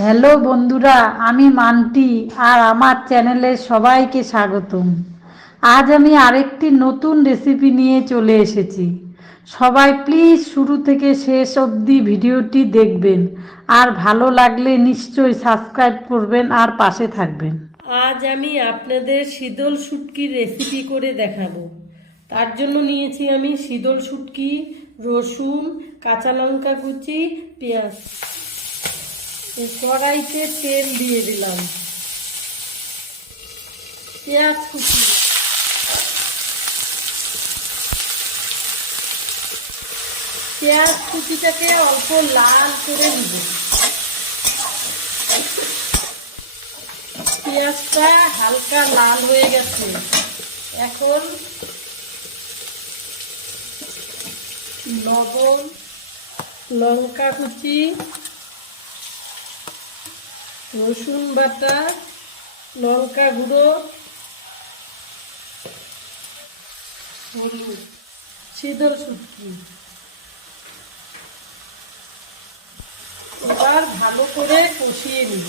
Hello বন্ধুরা, আমি মান্টি আর আমার চ্যানেলে সবাইকে স্বাগতম। আজ আমি আরেকটি নতুন রেসিপি নিয়ে চলে এসেছি। সবাই প্লিজ শুরু থেকে শেষ অবধি ভিডিওটি দেখবেন আর ভালো লাগলে নিশ্চয়ই সাবস্ক্রাইব করবেন আর পাশে থাকবেন। আজ আমি আপনাদের শীতল শুটকির রেসিপি করে দেখাবো। তার জন্য নিয়েছি আমি শীতল শুটকি, রসুন, কাঁচা লঙ্কা কুচি, পেঁয়াজ। কড়াইতে তেল দিয়ে দিলাম, পেঁয়াজ কুচি, পেঁয়াজ কুচিটাকে অল্প লাল করে নিব। পেঁয়াজটা হালকা লাল হয়ে গেছে, এখন লবণ, লঙ্কা কুচি, রসুন বাটা, লঙ্কা গুঁড়ো, হলুদ, শীতল শুটকি। এবার ভালো করে কষিয়ে নিব।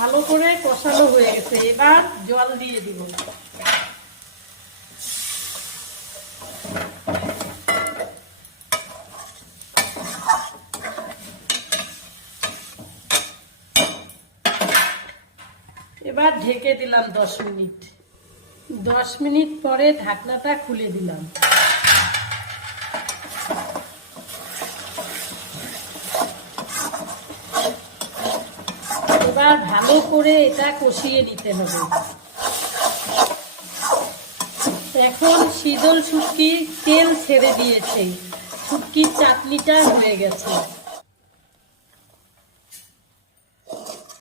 ভালো করে কষানো হয়ে গেছে, এবার জল দিয়ে দিব। এবার ঢেকে দিলাম 10 মিনিট। 10 মিনিট পরে ঢাকনাটা খুলে দিলাম। এবার ভালো করে এটা কষিয়ে নিতে হবে। এখন শীতল শুটকি তেল ছেড়ে দিয়েছে, শুটকির চাটনিটা হয়ে গেছে।